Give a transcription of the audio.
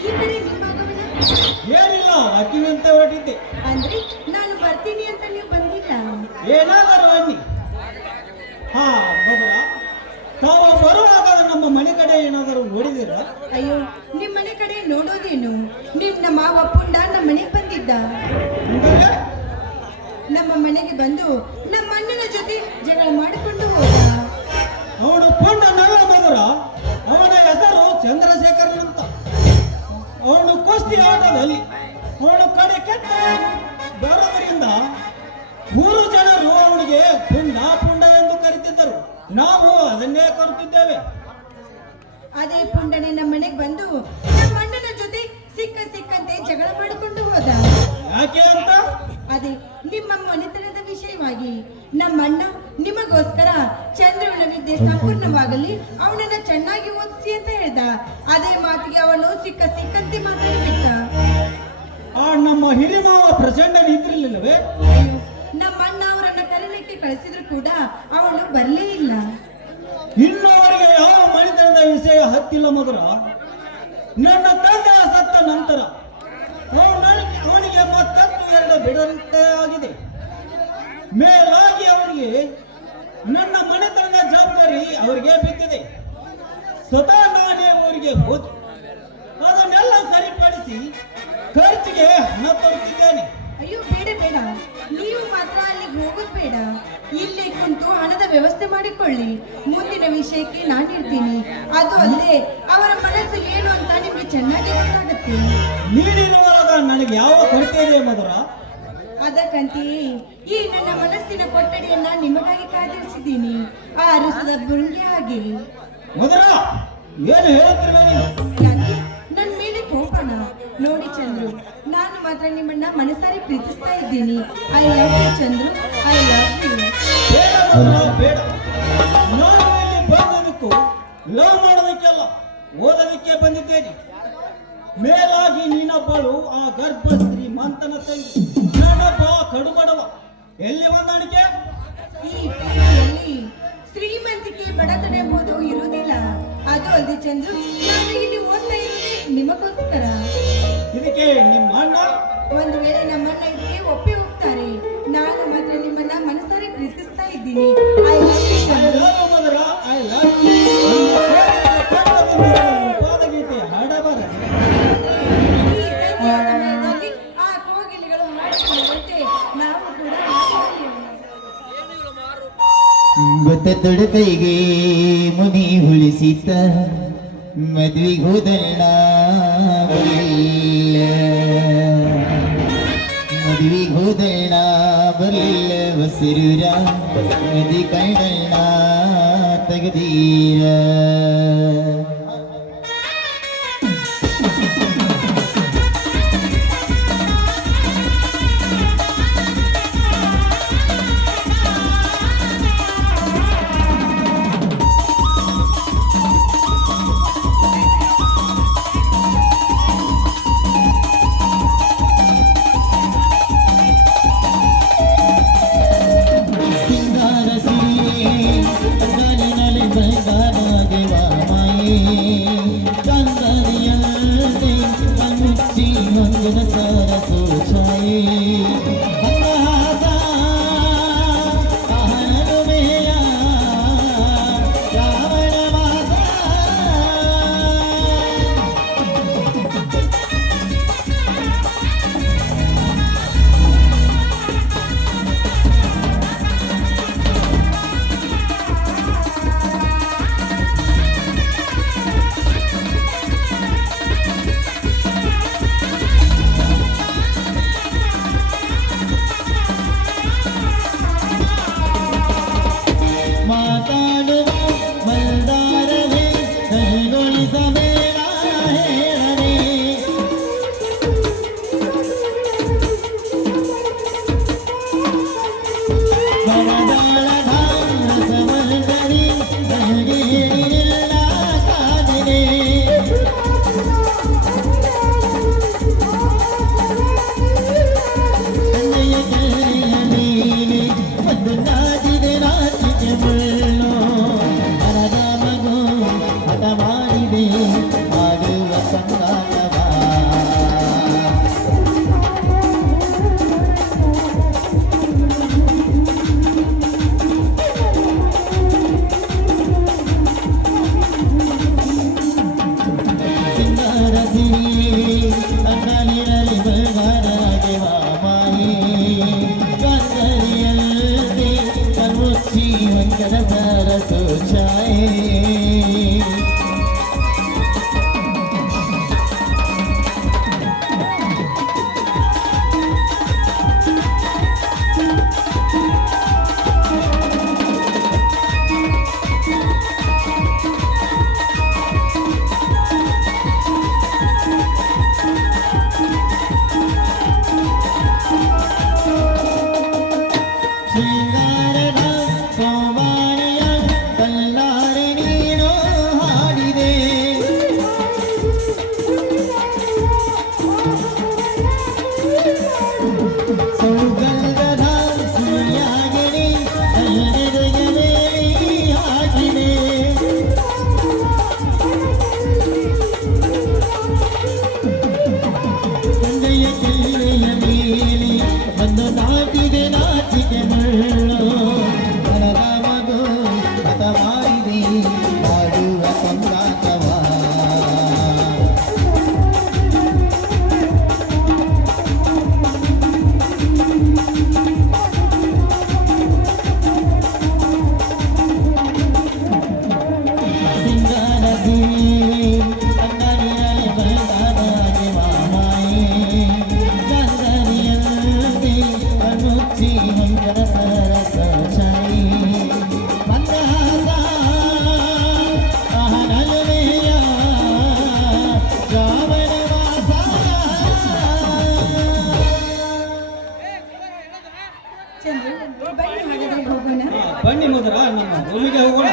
ಈ ಕಡೆ ನಿಮ್ಮ ಆಗಮನ? ಏನಿಲ್ಲ, ಅಕ್ಕಿನಂತೆ ಹೊರಟಿದ್ದೆ. ಅಂದ್ರೆ ನಾನು ಬರ್ತೀನಿ ಅಂತ ನೀವು ಬಂದಿಲ್ಲ? ಏನಾದರೂ ಅನ್ನಿ. ಹಾ ಮಧುರ, ತಾವು ಬರುವಾಗ ನಮ್ಮ ಮನೆ ಕಡೆ ಏನಾದರೂ ನೋಡಿದಿರ? ಅಯ್ಯೋ, ನಿಮ್ಮ ಮನೆ ಕಡೆ ನೋಡೋದೇನು? ನಮ್ಮ ಮಾವ ಪುಂಡ ನಮ್ಮ ಮನೆಗೆ ಬಂದಿದ್ದ. ನಮ್ಮ ಮನೆಗೆ ಬಂದು ನಮ್ಮ ಅಣ್ಣನ ಜೊತೆ ಜಗಳ ಮಾಡಿಕೊಂಡು ಹೋದ. ಅವನು ಪುಂಡನಲ್ಲ ಮಧುರ, ಅವನ ಹೆಸರು ಚಂದ್ರಶೇಖರ್ ಅಂತ. ಅವನು ಕುಸ್ತಿ ಆಟದಲ್ಲಿ ಅವನು ಕಡೆ ಕೆಟ್ಟ ಬರೋದರಿಂದ ಮೂರು ಜನರು ಅವನಿಗೆ ಪುಂಡ ಪುಂಡ ಎಂದು ಕರೆತಿದ್ದರು. ನಾವು ಅದನ್ನೇ ಕರುತ್ತಿದ್ದೇವೆ. ಅದೇ ಪುಂಡನೆ ನಮ್ಮ ಮನೆಗೆ ಬಂದು ನಮ್ಮ ಅಣ್ಣನ ಜೊತೆ ಸಿಕ್ಕಂತೆ ಜಗಳ ಮಾಡಿಕೊಂಡು ಹೋದ. ಯಾಕೆ ಅಂತ? ಅದೇ ನಿಮ್ಮ ಮನೆತನದ ವಿಷಯವಾಗಿ. ನಮ್ಮ ಅಣ್ಣ ನಿಮಗೋಸ್ಕರ ಚಂದ್ರವನ ವಿದ್ಯೆ ಸಂಪೂರ್ಣವಾಗಲಿ, ಅವನನ್ನ ಚೆನ್ನಾಗಿ ಓದಿಸಿ ಅಂತ ಹೇಳ್ದ. ಅದೇ ಮಾತಿಗೆ ಅವನು ಸಿಕ್ಕಂತೆ ಮಾತಾಡಿಬಿಟ್ಟ. ಆ ನಮ್ಮ ಹಿರಿಮಾವ ಪ್ರಚಂಡ ನಿಂತಿರ್ಲಿಲ್ಲವೇ? ಅಯ್ಯೋ, ನಮ್ಮ ಅಣ್ಣ ಅವರನ್ನ ಕರೀಲಿಕ್ಕೆ ಕಳಿಸಿದ್ರು ಕೂಡ ಅವನು ಬರಲೇ ಇಲ್ಲ. ಇನ್ನು ಅವರಿಗೆ ಯಾವ ಮನೆತನದ ವಿಷಯ ಹತ್ತಿಲ್ಲ ಮಧುರ. ನನ್ನ ತಂದೆ ಸತ್ತ ನಂತರ ಅವನಿಗೆ ಮತ್ತಷ್ಟು ಎರಡು ಬಿಡಂತೆ ಆಗಿದೆ. ಮೇಲಾಗಿ ಅವನಿಗೆ ನನ್ನ ಮನೆತನದ ಜವಾಬ್ದಾರಿ ಅವರಿಗೆ ಬಿದ್ದಿದೆ. ಸ್ವತಃ ನಾನೇ ಅವರಿಗೆ ಹೋಗಿ ಅದನ್ನೆಲ್ಲ ಸರಿಪಡಿಸಿ ಖರ್ಚಿಗೆ ಹಣ ತರುತ್ತಿದ್ದೇನೆ. ಅಯ್ಯೋ ಬೇಡ ಬೇಡ, ನೀವು ಮಾತ್ರ ಅಲ್ಲಿಗೆ ಹೋಗೋದು ಬೇಡ. ಇಲ್ಲೇ ಕುಂತು ಹಣದ ವ್ಯವಸ್ಥೆ ಮಾಡಿಕೊಳ್ಳಿ. ಮುಂದಿನ ವಿಷಯಕ್ಕೆ ನಾನಿರ್ತೀನಿ. ಅದು ಅಲ್ಲದೆ ಅವರ ಮನಸ್ಸು ಏನು ಅಂತ ನಿಮ್ಗೆ ಚೆನ್ನಾಗಿ ಗೊತ್ತಾಗುತ್ತೆ. ನೀಡಿರುವಾಗ ನನಗೆ ಯಾವ ಕೊರತೆ ಇದೆ ಮಧುರ? ಅದಕ್ಕಂತೆಯೇ ಈ ನನ್ನ ಮನಸ್ಸಿನ ಕೊಠಡಿಯನ್ನ ನಿಮಗಾಗಿ ಕಾದಿರಿಸಿದ್ದೀನಿ, ಆ ಅರಸದ ಬುರುಂಗಿ ಹಾಗೆ. ಮಧುರ, ಏನು ಹೇಳುತ್ತಿರುವೆ ನೀನು? ಯಾಕೆ ನನ್ನ ಮೇಲೆ ಕೋಪಣ? ನೋಡಿ ಚಂದ್ರು, ನಾನು ಮಾತ್ರ ನಿಮ್ಮನ್ನ ಮನಸಾರಿ ಪ್ರೀತಿಸ್ತಾ ಇದ್ದೀನಿ. I love you Chandru, I love you. ಬೇಡ ಮಧುರ, ಬೇಡ. ನಾನು ಇಲ್ಲಿ ಬಂದದಕ್ಕೂ ಲವ್ ಮಾಡೋದಕ್ಕೆಲ್ಲ ಓದೋದಕ್ಕೆ ಬಂದಿದ್ದೇನೆ. ಮೇಲಾಗಿ ನೀನೊಬ್ಬಳು ಆ ಗರ್ಭಶ್ರೀ ಮಂತನ ತಂಗಿ, ನಾನೊಬ್ಬ ಕಡುಬಡವ. ಎಲ್ಲಿ ಹೊಂದಾಣಿಕೆ? ಈ ಪ್ರೀತಿಯಲ್ಲಿ ಶ್ರೀಮಂತಿಕೆ ಬಡತನ ಎಂಬುದು ಇರುವುದಿಲ್ಲ. ಅದು ಅಲ್ಲದೆ ಚಂದ್ರು, ನಾನು ಇಲ್ಲಿ ಓದ್ತಾ ಇರೋದೇ ನಿಮಗೋಸ್ಕರ. ಇದಕ್ಕೆ ನಿಮ್ಮ ಅಣ್ಣ? ಒಂದು ವೇಳೆ ನಮ್ಮನ್ನ ಇದಕ್ಕೆ ಒಪ್ಪಿ ಹೋಗ್ತಾರೆ, ನಾನು ಮಾತ್ರ ನಿಮ್ಮನ್ನ ಮನಸಾರಿ ಪ್ರೀತಿಸ್ತಾ ಇದ್ದೀನಿ. I love you I Chandru. Love ಮಧುರ, ಐ ಲವ್ ಪಾದಗೀತೆ ಹಾಡಬಾರ. ಈ ಸಂಜೆಯ ಸಮಯದಲ್ಲಿ ಆ ಕೋಗಿಲೆಗಳು ಹಾಡಿಕೊಳ್ಳುವಂತೆ ನಾವು ಕೂಡ ಹಾಡುತ್ತೇವೆ. ಗೊತ್ತ ತೊಡಕೈಗೆ ಮುನಿ ಉಳಿಸಿತ ಮದ್ವಿಗೆ ಹೋದಣ್ಣ ಬರಲಿಲ್ಲ, ಮದ್ವಿಗೆ ಹೋದಣ್ಣ ಬರಲಿಲ್ಲ, ಹೊಸರೂರ ಮದಿ ಕಣ್ಣಣ್ಣ ತೆಗೆದೀರ. ಸಿರಿ ಅನ್ನಲಿರಲಿ ಬಲ್ಗಾರಗೆ ವಾಮಾಯಿ ಗಂಗರಿಯಲ್ದೆ ಕನ್ಮುಚ್ಚಿ ವಂಕರ ಸರಸೋಚಾಯೇ ಶೃಂಗಾರದ ಸೋಮಾರಿಯ ಕಲ್ಲಾರೆ ನೀನು ಹಾಡಿದೆ ಸೌಗಂಧದ ಸುಳಿಯಾಗಿರಿ ಕಲ್ಲೆದೆಯಲೇ ಹಾಕಿದೆ ತಂದೆಯ ಕೆಲ್ಲೆಯ ಮೇಲೆ ಬಂದು ನಾಟಿದೆ ನಾಚಿಕೆ ಮುಳ್ಳು ಮನದ ಮಗು ಮತ ಮಾಡಿದೆ ಮಾಡುವ ಸಂಗಾತವ ಸಿಂಗಾರ ಸಿರಿ ಅನ್ನಲಿರಲಿ ಬಲ್ಗಾರಗೆ ವಾಮಾಯಿ ಗಂಗರಿಯಲ್ದೆ ಕನ್ಮುಚ್ಚಿ ವಂಕರ ಸರಸಚಾಯಿ ಮಂದಹಾಸ ಅಹನಲುಮೆಯ ಶ್ರಾವಣ ಮಾಸ ಚಂದ್ರು ಬನ್ನಿ ಹಾಗಾದ್ರೆ ಹೋಗೋಣ. ಬನ್ನಿ ಮಧುರ ನಮ್ಮ ರೂಮಿಗೆ ಹೋಗೋಣ.